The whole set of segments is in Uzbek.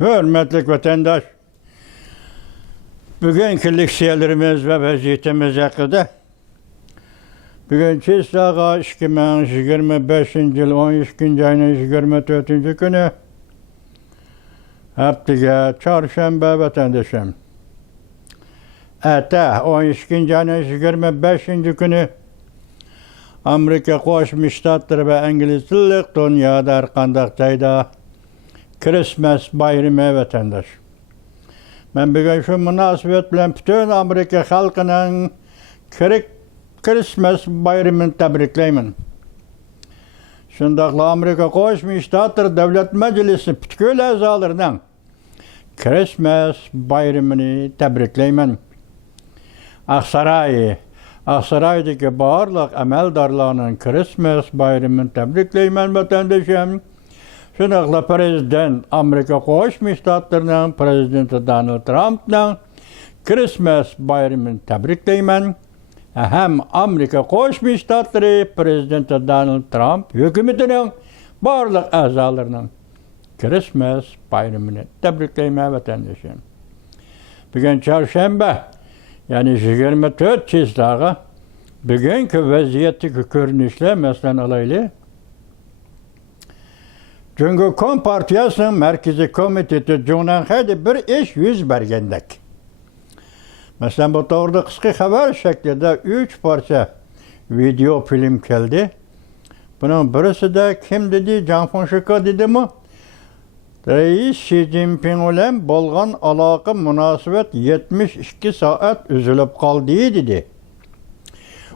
Hürmetlik vatandaş, bugünkü leksiyalarımız ve vaziyetimiz hakkında bugünkü sağa 2025 yıl 13. ayının 24. günü haftaga çarşamba vatandaşım. Ata 13. ayının 25. günü Amerika Qo'shma Shtatlari ve İngiliz tilli dünyada har qanday joyda Christmas bayrami vatandaş. Ben bugün şu münasebet bilen bütün Amerika halkının Christmas bayramını tebrikleymin. Şundakla Amerika Qo'shma Shtatlari Davlat Meclisi bütün azalarının Christmas bayramını tebrikleymin. Aksaray'daki barlıq əməldarlarının Christmas bayramını təbrikleymen vatandaşım. Şunaqla Prezident Amerika Qo'shma Shtatlarının Prezidenti Donald Trump'ның Christmas bayramını təbrikleymen. Hem Amerika Qo'shma Shtatlari Prezidenti Donald Trump hükümetinin barlıq azalarının Christmas bayramını təbrikleymen vatandaşım. Bugün çarşamba, yani 24 çizdağı bugünkü vaziyetteki görünüşle mesela alaylı. Çünkü Kompartiyasının Merkezi Komiteti Cunanxay'da bir iş yüz bergendek. Mesela bu doğruda kısa haber şeklinde 3 parça video film geldi. Bunun birisi de kim dedi? Canfon Şıka dedi mi? Reis Xi Jinping ile bolgan alaka münasebet 72 saat üzülüp kaldı dedi.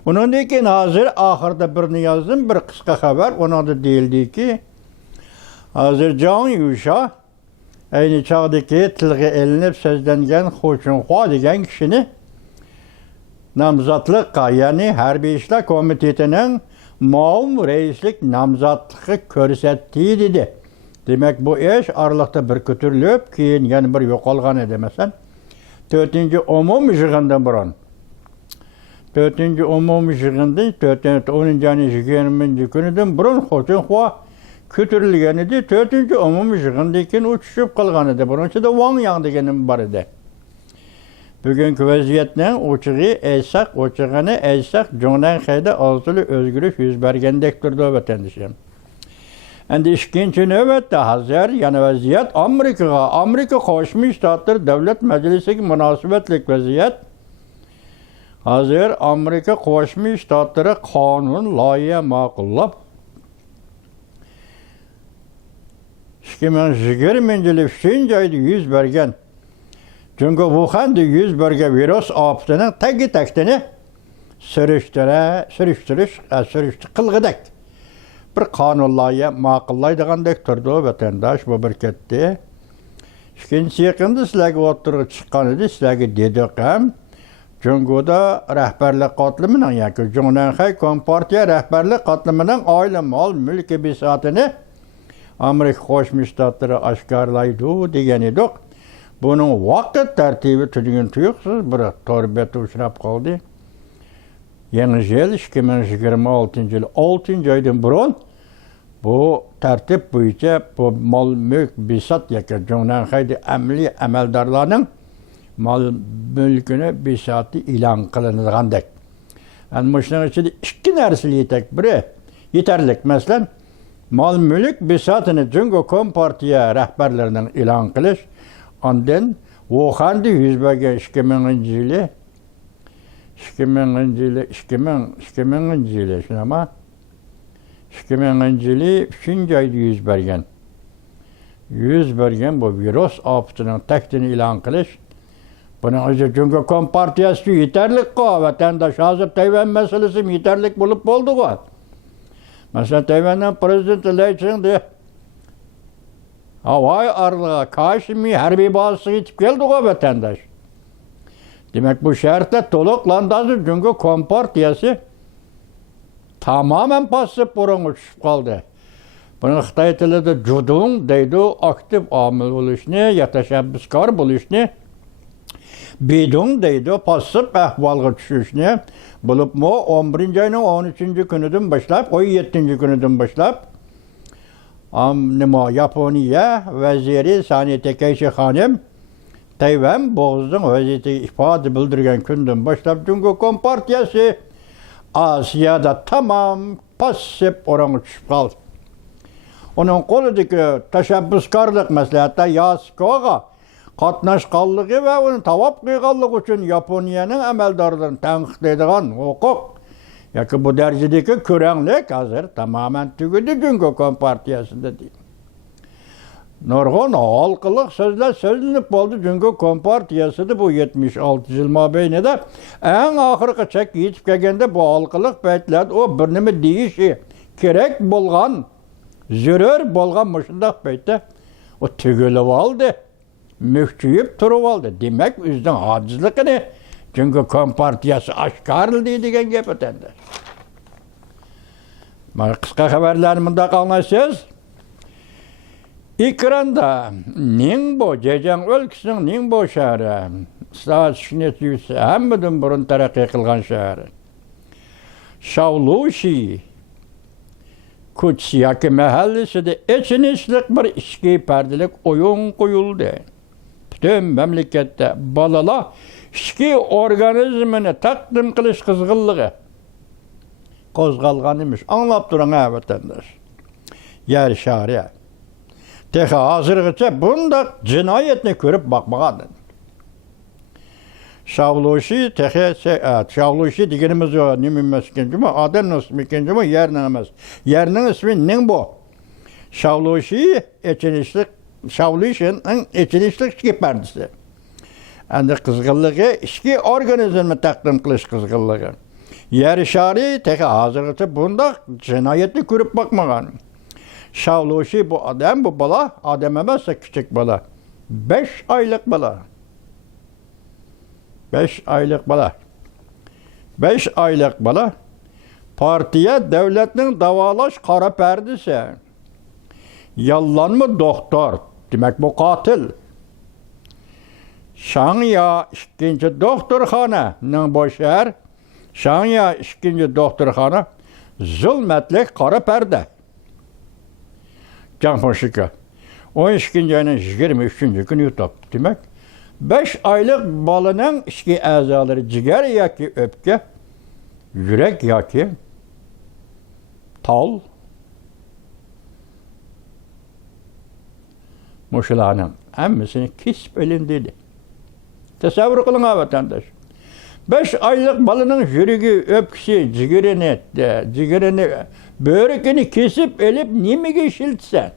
Onun için hazır ahırda birini yazdım, bir kısa haber. Ona da değildi ki hazır Can Yuşa aynı çağdaki tilgi elinip sözlengen Xochunhua degen kişini namzatlıkka, yani Harbiy İşler Komiteti'nin maum reislik namzatlığı körsettiği dedi. Demek bu iş aralıkta bir kötürülüp, keyin yani bir yo'qolgan edi mesela. 4. umum yig'indan burun. 4. umum yig'indan 10. ayning 20. kunidan burun Xochunhua kötürilgan edi. 4. umum yig'indan keyin u tushib qolgan edi. Bunun ichida Wang Yang deganim bor edi. Bugungi vaziyatning ochig'ini aytsak, Cunanxayda oltili o'zgarish yuz bergandek turdi vatandoshim. Endi ikkinchi navbatda hazır yani vaziyat Amerika Qo'shma Shtatlar Davlat Majlisiga munosabatlik vaziyat. Hazır Amerika Qo'shma Shtatlari qonun loyiha ma'qullab 2020 yılı 3. ayda yuz bergan. Çünkü Wuhan'da yuz bergan virus ofatining tagi-taktini sürüştürüş qilg'idak bir qonun loyiha ma'qullaydigandek turdi vatandosh bu bir ketdi. İkinci yaqinda sizlarga o'tirib chiqqan edi, sizlarga dedik ham. Jungoda rahbarlik qatlamining yoki Cunanxay Kompartiya rahbarlik qatlamining oila mol mulki bisotini Amerika Qo'shma Shtatlari oshkorlaydi degan edik. Buning vaqt tartibi tuyuqsiz bir torbeta uchrab qoldi. Yangi yil 2026 yil 6. aydan burun bu tartib bo'yicha bu mol mulk bisot yoki Cunanxayda amaliy amaldorlarning mol mulkini bisoti e'lon qilinadigandak. Ana shuning ichida ikki narsa yetarlik. Masalan, mol mulk bisotini Jungo Kompartiya rahbarlarining e'lon qilish, ondan Wuhan'da yuz bergan 2000 yili 2000 yılı 3. ayda yüz bergan. Bu virus ofatining taktini e'lon qilish. Buning o'zi Jungo Kompartiyasi yetarlik qo vatandosh. Hozir Tayvan masalasi yetarlik bo'lib bo'ldi-ku. Masalan, Tayvanning prezidenti Lai Ching-de Havay arlığa Kaşimi harbiy bazasiga yetib keldi-ku vatandosh. Demek bu şartda to'liqlandan Jungo Kompartiyasi tamamen pasib burunga tushib qoldi. Buni Xitoy tilida judung deydi, aktiv omil bo'lishni, tashabbuskor bo'lishni, bedung deydi, pasib ahvolga tushishni bo'libmi 11. ayning 13. kunidan boshlab, 17. kunidan boshlab Nima Yaponiya veziri Sani Tekeishi Hanım Tayvan Boğaz'ın vaziyeti ifade bildirgen günden başlap Cumhuriyet Kompartiyası Asya'da tamam pasip oranı düşüp kaldı. Onun koludaki teşebbüskarlık meselede Yaskoga katnaşkallığı ve onun tavap kıygallığı için Japonya'nın emeldarlarını tenkit edilen hukuk. Yaki bu derecedeki kürenlik hazır tamamen tügüdü Cumhuriyet Kompartiyası'nda değil. Nurgun halkılık sözler sözlenip oldu Cumhuriyet Kompartiyası'da bu 76 yıl mabeyinde en ahırkı çek yitip gelgende bu halkılık beytledi o birnimi deyişi gerek bolgan zürür bolgan muşundak beytte o tügülü oldu mühçüyüp turup oldu demek üzden hacizlikini Cumhuriyet Kompartiyası aşkarlı deydigen gep ötendi. Kıska haberlerini bunda anlaşıyoruz. İkranda Ningbo, Zhejiang өлkəsinin Ningbo şəhəri, saat şinetiyüsü, həmmədin burun tərəqqi qılğan şəhəri. Shaolushi, Kutsiyaki məhəllisidə içinişlik bir işki pərdilik oyun qoyuldu. Bütün məmləkətdə balala işki organizmini təqdim qilish qızğınlığı qozğalğan imiş. Anlap durun vətəndaş. Yer şəhəri. Tehe hazırgıça bunda cinayetini görüp bakmadan. Shaolushi tehe Shaolushi digenimiz o nimin ismi mi? Adın ismi ikinci mi? Yerinin emez. Yerinin ismi Ningbo. Shaolushi Shaolushi'nin içinişlik işki perdisi. Andi kızgınlığı işki organizmi takdim kılış kızgınlığı. Yer şari tehe hazırgıça bunda cinayetini görüp bakmadan. Shaolushi bu adam, bu bala, adam emezse küçük bala. 5 aylık bala. 5 aylık bala. 5 aylık bala. Partiye devletinin davalaş kara perdisi. Yalan mı doktor? Demek bu katil. Şanya 2. doktorxananın bu şehir. Şanya 2. doktorxana zulmetlik kara perde. Canpoşika. 12. ayının 23. günü yutup demek. 5 aylık balının işki əzaları ciger yaki öpke, yürek yaki, tal, muşulanın hemmisini kisp elindeydi. Tesavvur kılın ha vatandaş. 5 aylık balının yüreği, öpkisi, cigerini, börekini kesip elip nimi geçiltsen.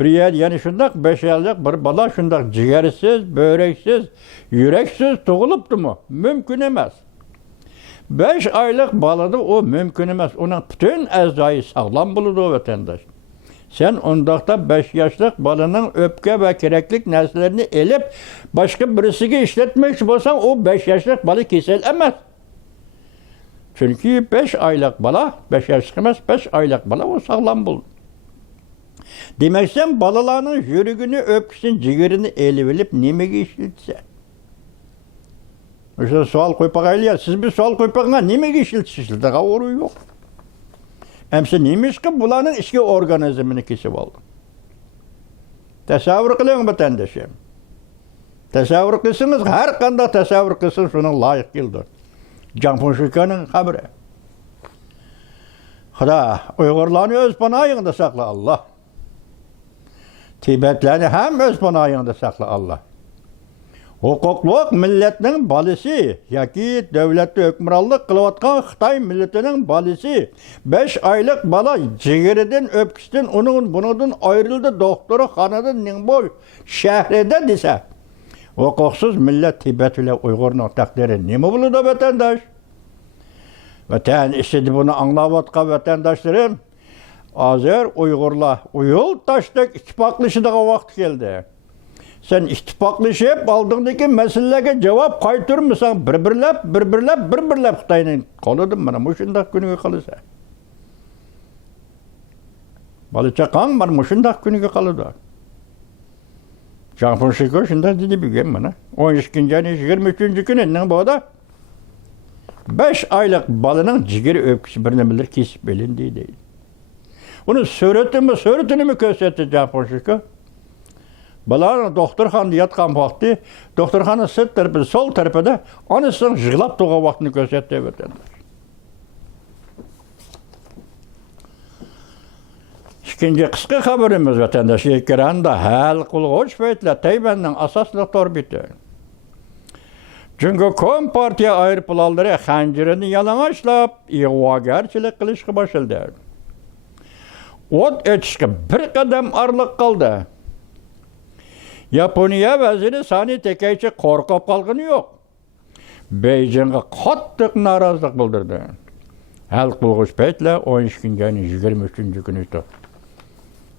Bir yer yani şundak 5 aylık bir bala şundak ciğersiz, böreksiz, yüreksiz tuğuluptu mu? Mümkün emez. 5 aylık balada o mümkün emez. Onun bütün eczayı sağlam bulurdu o vatandaş. Sen ondakta 5 yaşlık balının öpke ve kereklik neslerini elip başka birisi işletmek olsan o 5 yaşlık balı keselemez. Çünkü 5 aylık bala, 5 yaşlık emez, 5 aylık bala o sağlam bulur. Demek sen balalarının yüreğini öpsün, ciğerini elip nemi işletse. İşte sual koypak ya, siz bir sual koypakına nemi işletse, daha oru yok. Hemsi neymiş ki bulanın işki organizmini kesip aldı. Tesavvur kılın vatandaşım. Tesavvur kılsınız, her kanda tesavvur kılsın şunun layık yıldır. Canpoşikanın haberi. Hıda, Uygurlarını öz panayında sakla Allah. Tibetlerini hem öz panayında sakla Allah. Hukukluk milletinin balisi, yaki devletli hükümranlık kılıvatkan Xitay milletinin balisi. 5 aylık bala ciğeriden, öpküsüden, onun bunun ayrıldı doktoru Xanadı Ningbo şehrede dese. Hukuksuz millet Tibet ile Uygur'un takdiri ne mi bulundu vatandaş? Vatan istedi bunu anlavatkan vatandaşlarım. Azər Uygurlar uyul taştık ittifaklaşıdığı vakit geldi. Sen ittifaklaşıp aldığındaki meselelere cevap kaytırmısan birbirlep Xitay'ın koludun bana. Muşundak günüge kalırsa. Balıca kan var muşundak günüge kalıdı. Canpoşiko şundan dedi bir gün bana. 12. ayın 23. gününden bu da 5 aylık balının ciğeri öpküsü birine bilir kesip belindeydi değil. Bunu söretini mi kösetecek boşuka? Balar doktorxanada yatqan vaxtı, doktorxananın sırt tərəfi, sol tərəfində anısının jığlap doğan vaxtını kösetdi vətəndaş. İkinci qısqa xəbərimiz vətəndaş ekranda həll qılğıç feytlə Tayvanның asaslıq torbiti. Çünkü Kompartiya ayrıpılalları xəncirini yalanaşlap, iğvagerçilik qilishqi başıldı. Ot etişqi bir qadam arlıq qaldı. Yaponiya vəziri Sani Takaichi qorqab qalğını yox. Beijing'e qattiq narazılıq bildirdi. Həll qılğıç feytlə 12 ayının 23 günü idi.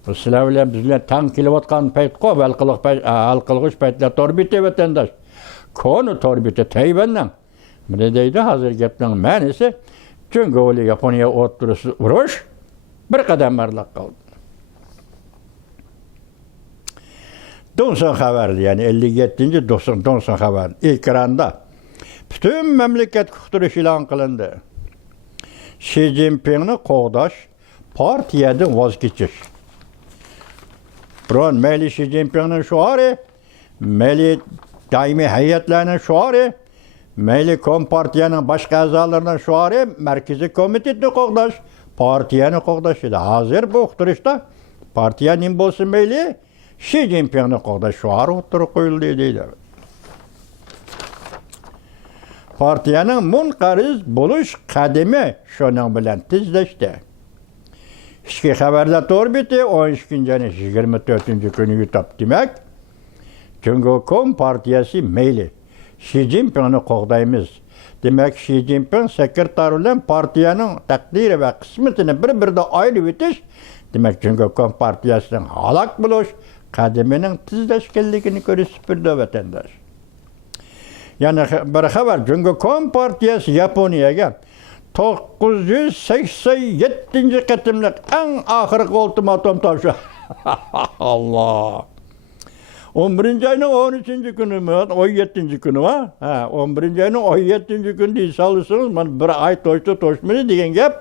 Bu sizlər bilen bizlə tan kelib atqan peyt qo, həll qılğıç feytlə torbiti vətəndaş. Konu torbiti Tayvan'dan. Ne deydi hazır gepten mənisi? Çünkü öyle Japoniya oturusu vuruş bir kadem varlıq kaldı. Donson haberdi yani 57. Donson haber. Ekranda bütün memleket kuturuş ilan kılındı. Xi Jinping'ni qoğdaş partiyadan vaz keçiş. Buran meyli Xi Jinping'nin şuarı, meyli daimi heyetlerinin şuarı, meyli Kompartiyanın başka azalarının şuarı, Merkezi Komitetini qoğdaş, partiyanı qoğdaş idi. Hazır bu oturuşta partiyanın bolsun meyli, Xi Jinping'ni qoğdaş şuarı oturup koyuldu deydi. Partiyanın munqariz buluş kademi şunun bilen tizleşti. İşki haberler torbiti 12. ayının 24. günü yutap demek. Çünkü Kompartiyası meyli. Xi Jinping'ni qoğdayımız. Demek Xi Jinping sekreterliğin partiyanın takdiri ve kısmetini bir de ayrı bitiş. Demek çünkü Kompartiyasının halak buluş kademinin tizleşkenliğini görüp bir de vatandaş. Yani bir haber çünkü Kompartiyası Japonya'ya 987. katımlık en ahırki ultimatum taşı. Allah! 11. ayının 13. günü mü? 17. günü var. 11. ayının 17. günü değil salırsanız ben bir ay toşmunu diyen gep.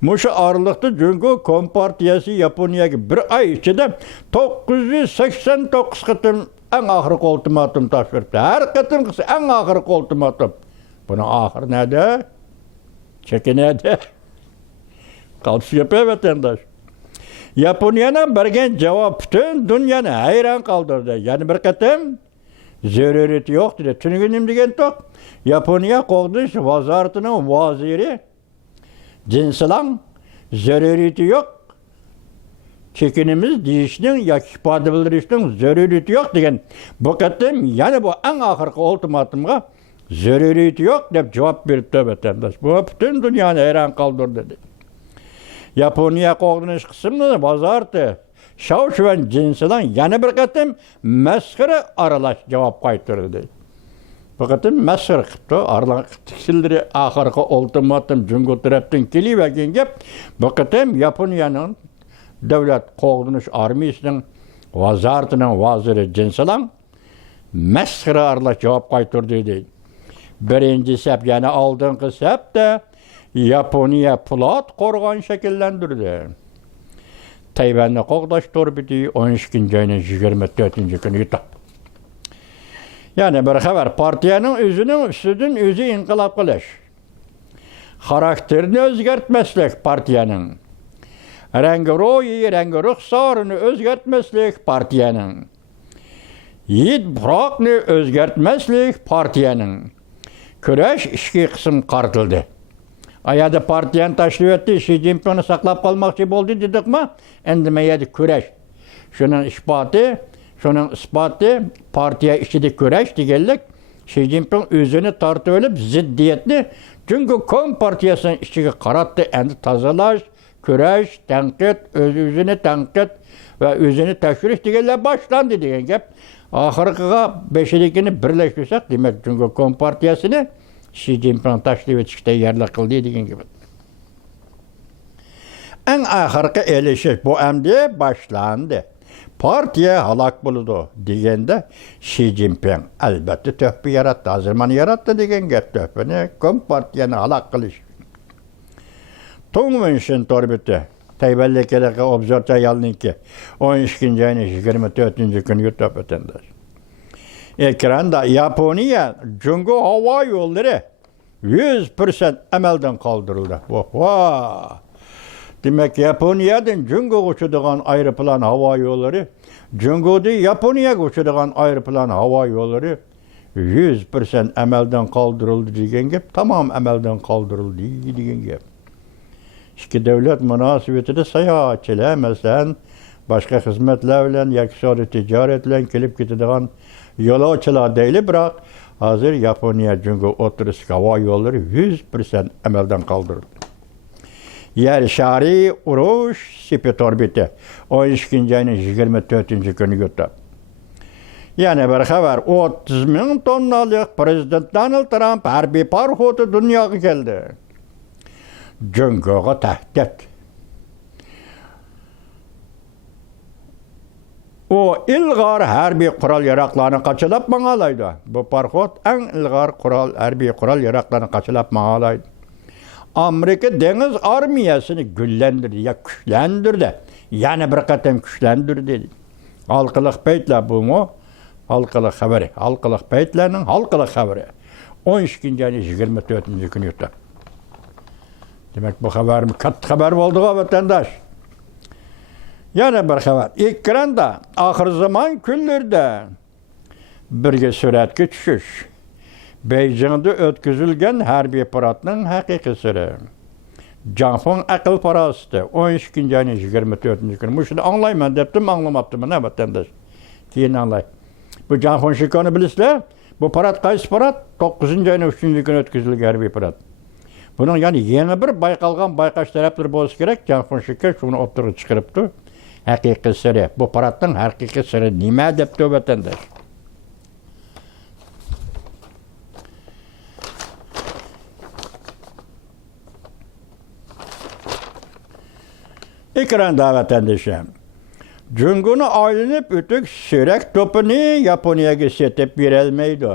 Muşu aralıkta çünkü Kompartiyası Japonya'ya bir ay içinde 989 katım en ahırki ultimatum taşırdı. Her katım kısa en ahırki ultimatum. Bunun ahır nerede? Çeki nerede? Kalpsi yapıyor vatandaş. Japonya'nın bergen cevap bütün dünyanı hayran kaldırdı. Yani bir katım zerureti yok dedi. Tünügünüm degen tok. Japonya qoğduş vazartının vaziri cinsilan zerureti yok. Çekinimiz deyişinin ya ifade bildirişinin zerureti yok degen. Bu katım yani bu en ahırki ultimatumga zerureti yok dep cevap veripti vatandaş. Bu bütün dünyanı hayran kaldırdı dedi. Japonya qoğdunuş kısımda bazartı. Şavşuven cinsinden yani bir katım meskere aralaş cevap kaytırdı. Bu katım meskere kıptı. Aralaş tiksilleri ahırkı ultimatum cüngü taraftan kelivegen gep. Bu katım Japonya'nın devlet qoğdunuş armiyasının vazartının vaziri cinsinden meskere aralaş cevap kaytırdı dedi. Birinci sep yani aldığın sep de Japonya plat korgan şekillendirdi. Tayvan'da qoğdaş torbiti 12. ayının 24. günü yutap. Yani bir haber partiyanın özü inkılap kılış. Karakterini özgertmeslik partiyanın. Rengi ruhsarını özgertmeslik partiyanın. Yiğit bırakını özgertmeslik partiyanın. Küreş işki kısım kartıldı. Ayada partiyan taşlıyor etti, Xi Jinping'i saklap kalmakçı oldu dedik mi? Endimeyedi küreş. Şunun ispatı partiya içinde küreş digellik. Xi Jinping özünü tartıp ziddiyetli. Çünkü Kompartiyasının içine karattı, endi tazalaş, küreş, tenkit, özünü tenkit ve özünü teşhiriş digeller başlandı diyen gep. Ahırkıga beşilikini birleştirsek demek çünkü Kompartiyasını Xi Jinping taşlı ve çıktı yerle kıldı dediğin gibi. En ahırkı eleşir bu emdi başlandı. Partiye halak buldu degende Xi Jinping elbette töhbü yarattı. Hazırmanı yarattı degen gep töhbünü Kompartiyani halak kılış. Tongmünşün torbiti Tayberliklerge obzorta yalninki 12. ayının 24. günü YouTube vatandaş. Ekranda Yaponiya Jungo hava yolları 100% amelden kaldırıldı. Vah! Demek Yaponiyadan Jungo uçuduğun aeroplan hava yolları, Jungo'da Yaponiya uçuduğun aeroplan hava yolları 100% amelden kaldırıldı degen gep, tamam amelden kaldırıldı degen gep. İki devlet münasebetinde seyahatçiler, mesela başka hizmetler bilen, yakışarı ticaretle kelip gitadigan yo'lovchilar deyli, biroq hozir Yaponiya Jungo o'tirish havo yo'llari 100% amaldan qoldirildi. Yer shari urush sepet orbiti 12. ayının 24. günü o'tdi. Yana bir xabar, 30 ming tonnalik Prezident Donald Trump harbiy parxodi dunyoga keldi. Jungoga tahdid. O ilg'or harbiy qurol yaroqlarni qachilab mang'alaydi. Bu parxod eng ilg'or harbiy qurol yaroqlarni qachilab mang'alaydi. Amerika dengiz armiyasini gullandirdi, ya kuchlantirdi. Yana bir qatam kuchlantirdi. Halqiliq paytlar bu halqiliq xabari, halqiliq paytlarning halqiliq xabari 12. ayının 24. günü o'tdi. Demek bu xabar katta xabar bo'ldi vatandaş. Yana bir xabar. Ekranda ahir zaman kunlarda birga suratga tushish. Beijingda o'tkazilgan harbiy paradning haqiqiy siri. Janfon aql parasti 12. ayının 24. günü. Shuni anglayman debdim, anglamabdim vatandaş. Keyin anglay. Bu Janfon shikoni bilasizlar? Bu parad qaysi parad? 9. ayının 3. günü o'tkazilgan harbiy parad. Bunun yani yeni bir bayqalgan bayqash tarafları bo'lishi kerak. Janfon shikon shuni o'ttirib chiqaribdi. Haqiqiy siri. Bu paradning haqiqiy siri nima debdi vatandaş? Ekranda vatandaşım. Jungo'nu aylanıp ötük sürek topunu Yaponiyaga setip verilmeydi.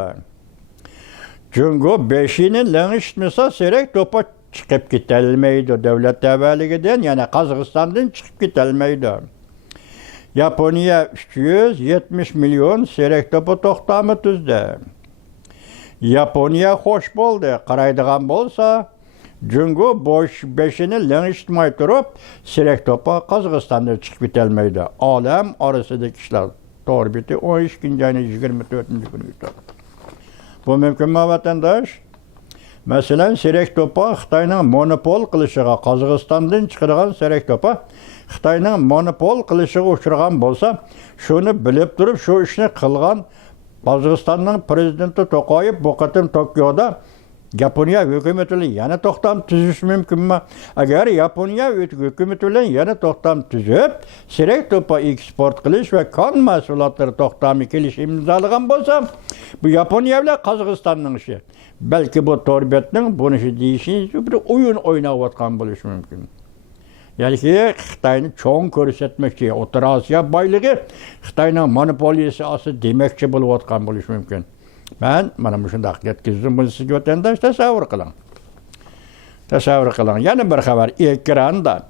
Jungo 5'ini langıştmasa sürek topa çıkıp gitilmeydi. Devlet tevalligiden yani Kazakstan'dan çıkıp gitilmeydi. Yaponiya 370 milyon sürek topu toxtamı tüzdü. Yaponiya hoş boldu. Qaraydigan bolsa Jungo boş 5'ini langıştmay turup sürek topa Kazakstan'dan çıkıp gitilmeydi. Alem arasındaki işler torbiti 12. ayının 24. günüydü. Bu mümkün mü vatandaş? Mesela sürek topa Xitayning monopol qilishiga, Qozog'istondan chiqadigan sürek topa Xitayning monopol qilishiga uchragan bo'lsa, shuni bilib turib, shu ishni qilgan Qozog'istonning prezidenti To'qayev bu qatim Tokioda Yaponiya hükümeti bilen yana to'xtam tuzish mümkünmü? Agar Yaponiya hükümeti bilen yana to'xtam tuzib, sürek topa eksport qilish ve kon mahsulotlari to'xtami kelishim imzolagan bo'lsa, bu Yaponiya bilan Qozog'istonning ishi. Belki bu torbetning buni deyishingiz bir oyun oynayotgan bo'lishi mumkin. Yani ki Xitayni cho'ng ko'rsatmoqchi, O'rta Osiyo boyligi Xitayning monopoliyasi osti demoqchi bo'layotgan bo'lishi mumkin. Ben mana shunday yetkazdim, bunu sizga vatandaş tasavvur qiling. Tasavvur qiling. Yana bir xabar ekranda.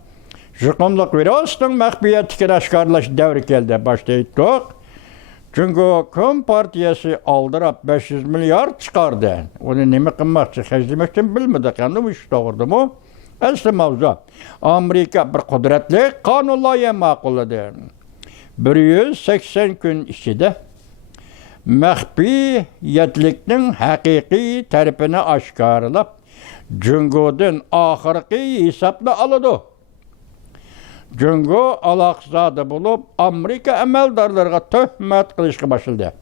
Yuqumliq virusning maxfiyatini oshkorlash davri keldi. Boshda aytdik. Çünkü Kom partiyasi aldırab 500 milyar çıkardı. Onu nima qilmoqchi, hajlamoqchi bilmadik. Endi bu ish to'g'ridimi? Asli mavzu. Amerika bir qudratli qonun loyiha ma'qulladi. 180 kun ichida maxfiyatlikning haqiqiy tarafini oshkorlab, Jungo'dan oxirgi hisobni oladi. Jungo alaqzada bulup Amerika amaldorlariga tuhmat qilishga başladı.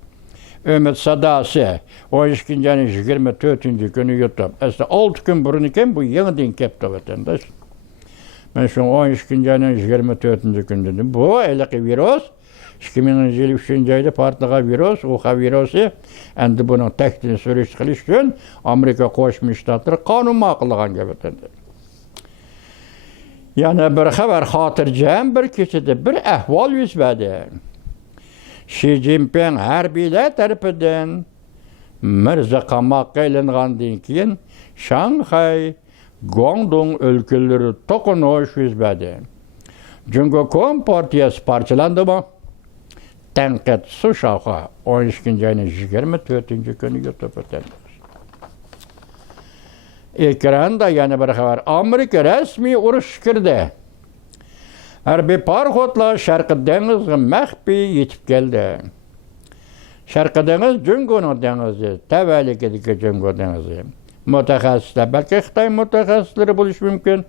Ümit sadası 12. ayının 24. günü YouTube. Aslında 6 gün burun iken bu yeniden kepti vatandaş. Ben şu 12. ayının 24. günü dedim. Bu elaki virüs 2023. ayda partlagan virüs, uqa virusu endi bunun tehdidini sürüş qilish uchun Amerika Qo'shma Shtatlari qonun ma'qullagan vatandaş. Yani bir xabar xotirjam bir kechada bir ahvol yuz berdi. Xi Jinping harbiylar tarafidan Mirza qamoqqa ilingandan keyin Shanxay, Guangdong o'lkalari to'qinish yuz berdi. Cungo Kompartiyasi parçalandımı? Tanqid su shoxi 12 ayning 24-kuni YouTube o'tadi. Ekranda yana bir xabar. Amerika rasmiy urush kirdi. Harbiy parxodlar Sharqiy dengizga maxfiy yetib keldi. Sharqiy dengiz Jungoning dengizi, tavallikidagi Jungo dengizi. Mutaxassislar, balki Xitoy mutaxassislari bo'lishi mumkin.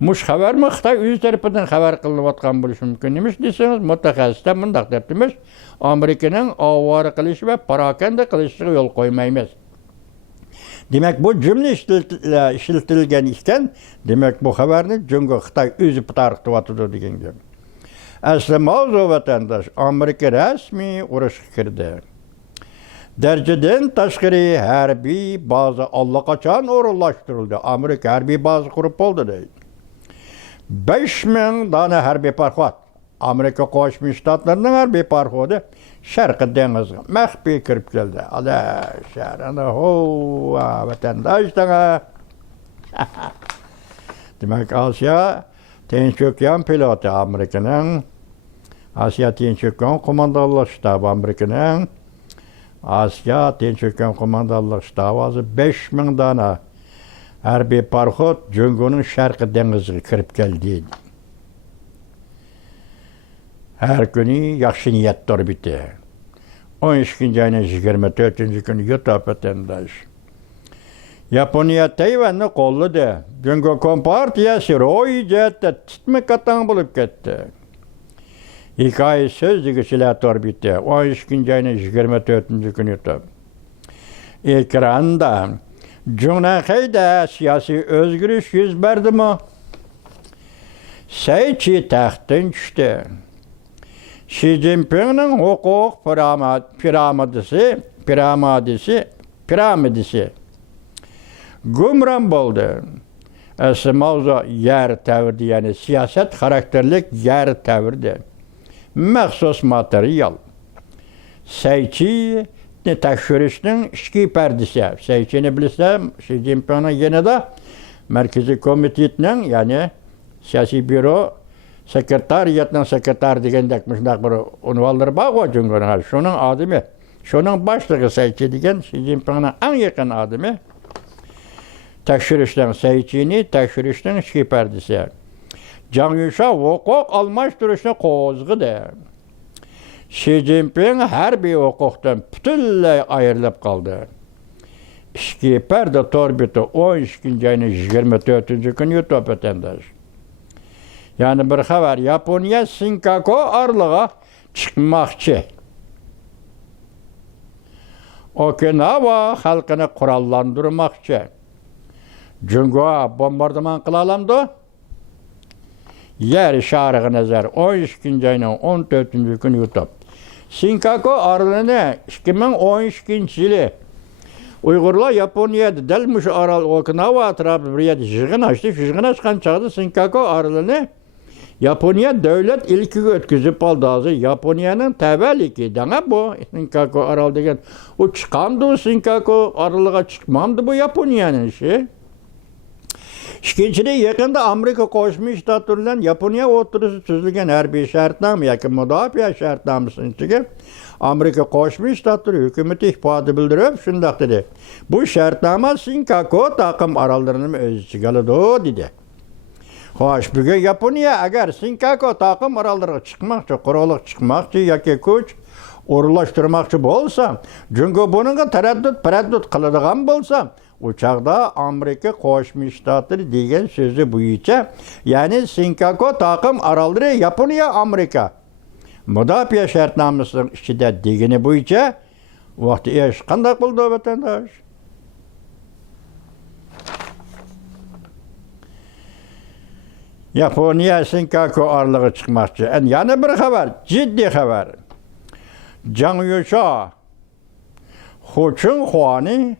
Mush xabarmi Xitoy o'z tarafidan xabar qilinayotgan bo'lishi mumkin. Nima desangiz, mutaxassislar bunday debdimiz, Amerikaning ovora qilishi va parokanda qilishiga yo'l qo'ymaymiz. Demak, bu jumla ishlatilgan ekan, demak bu xabarni Jungo Xitoy o'zi tarqatyapti degan gap. Asli mavzu vatandosh, Amerika rasmiy urushga kirdi. Darajadan tashqari harbiy baza allaqachon o'rinlashtirildi. Amerika harbiy baza qurib bo'ldi deydi. 5000 dona harbiy parxod. Amerika Qo'shma Shtatlarining harbiy parxodi Sharqiy dengizga maxfiy kirib keldi. Ala sharana ho vatandoshlar. Demak, Osiyo Tinch okean piloti Amerikaning Osiyo Tinch okean qo'mondonlik shtabi Amerikaning Osiyo Tinch okean qo'mondonlik shtabi 5000 dona harbiy parxod Jungoning Sharqiy dengiziga kirib keldi. Her kuni yaxshi niyatlar biti. 12 ayning 24-kuni YouTube vatandosh. Yaponiya Tayvanni qo'lladi. Jungo Kompartiyasi ro'yijatda titma-katang bo'lib ketdi. Hikoya so'zligichilar biti. 12 ayning 24-kuni YouTube. Ekranda Junaqayda siyosiy o'zgarish yuz berdimi? Saychi taxtdan tushdi. Xi Jinping'ning huquq piramidasi gumron bo'ldi. Asli mavzu yer tavrdi, ya'ni siyosat xarakterlik yer tavrdi. Maxsus material. Saychi tekshirishning ichki pardasi. Saychini bilsam, Xi Jinping'ning yanada Markaziy komitetning, ya'ni siyosiy byuro sekretariyatning sekretari degandek shunday bir unvonlar bor Jungoning. Shuning odami, shuning boshlig'i Saychi degan Xi Jinpingning eng yaqin odami. Saychini tekshirishning ichki pardasi. Jiang Yusha huquq almashtirishni qo'zg'adi. Xi Jinping harbiy huquqdan butunlay ayrilib qoldi. Ichki parda torbiti 12 ayning 24-kuni YouTube vatandosh. Yani bir xabar, Yaponiya Senkaku orlig'iga chiqmoqchi. Okinawa xalqini qurollantirmoqchi. Jungo bombardimon qila olamdi? Yer shariga nazar 12 ayning 14-kuni YouTube. Senkaku orlig'ini 2012-yili Uyg'urlar Yaponiyada dal mush orol Okinawa atrofida bir yerda yig'in ochdi. Yig'in ochgan chog'da Senkaku orlig'ini Yaponiya davlat ilkiga o'tkazib oldi. Hozir Yaponiyaning tavalliki danga bu Senkaku orol degan. U chiqamdi, Senkaku oroliga chiqmamdi, bu Yaponiyaning ishi. Ikkinchidan, yaqinda Amerika Qo'shma Shtatlari bilan Yaponiya o'rtasida tuzilgan harbiy shartnoma yoki mudofaa shartnomasiga Amerika Qo'shma Shtatlari hukumati ifoda bildirib, shunday dedi. Bu shartnoma Senkaku taqim orollarini o'z ichiga oladi dedi. Xo'sh, bugun Yaponiya agar Senkaku taqim orollariga chiqmoqchi, qurolli chiqmoqchi yoki kuch o'rinlashtirmoqchi bo'lsa, Jungo buningga taraddud qiladigan bo'lsa, u chaqda Amerika Qo'shma Shtatlari degan so'zi bo'yicha, ya'ni Senkaku taqim orollari Yaponiya Amerika mudofaa shartnomasining ichida degani bo'yicha vaqti ish qanday bo'ldi vatandosh? Yaponiya Senkaku orlig'iga chiqmoqchi. Yana bir xabar, jiddiy xabar. Jiang Yusha Huchunhuani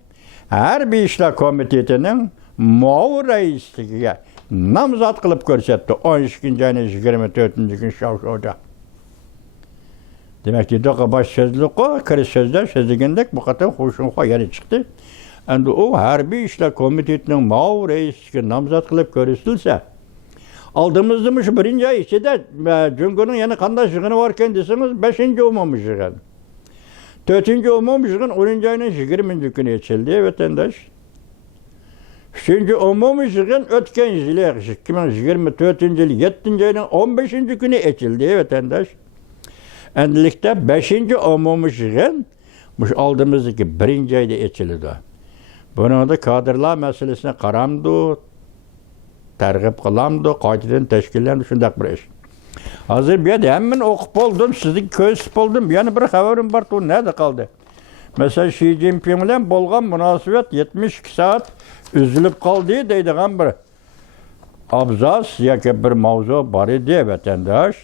Harbiy ishlar komitetining muavin raisligiga nomzod qilib ko'rsatdi 12 ayning 24-kuni Shawshawda. Demak, doqa bosh so'zliqqa kirish so'zlar so'zlagandek bu qator Huchunhu yana chiqdi. Endi u harbiy ishlar komitetining muavin raisligiga nomzod qilib ko'rsatilsa, Aldığımızda şu birinci ay içinde Cüngünün yeni kandaş yığını varken deseniz 5. olmamış yığın. 4. olmamış yığın 10. ayının 20. günü içildi vatandaş. 3. olmamış yığın ötken yılı 2024. yıl 7. ayının 15. günü içildi vatandaş. Endilikte 5. olmamış yığın aldığımızdaki 1. ayda içildi. Bunun da kadrlar meselesine karamdı, tergip kılamdı, qaytadan teşkillendi, şundak bir iş. Hazır bir yerde hemen okup oldum, sizin köysüp oldum. Yani bir haberim var, o nerede kaldı? Mesela Xi Jinping ile bolgan münasebet 72 saat üzülüp kaldı deydiğen bir abzas ya bir mavzu var idi vatandaş.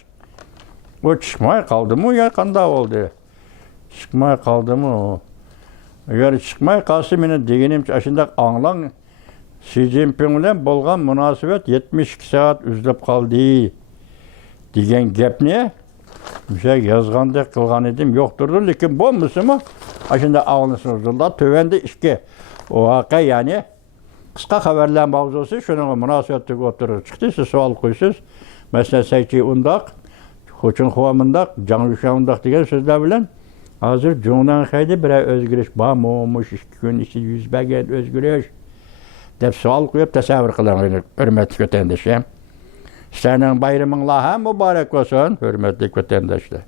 O çıkmaya kaldı mı ya kanda oldu? Çıkmaya kaldı mı o? Eğer çıkmaya kalsa benim degenim aşında anlan Xi Jinping ile bolgan münasebet 72 saat üzülüp kaldı degen gep ne? Bir şey yazganda kılgan edim yokturdu. Lekin bu musumu aşında ağlısınızlar. Tövende işke o haka yani kısa haberler mavzusu şunun münasebetlik oturur çıktı. Siz sual koysunuz. Mesela sayçı undak, hoçun huamındak, canlışamındak degen sözler bilen hazır Cumhur'dan haydi bir özgürlüş bağım olmuş 2 gün içi 100 belgen özgürlüş dep sual koyup tasavvur kılan hürmetli vatandaşım. Senin bayramın laha mübarek olsun hürmetli vatandaşlar.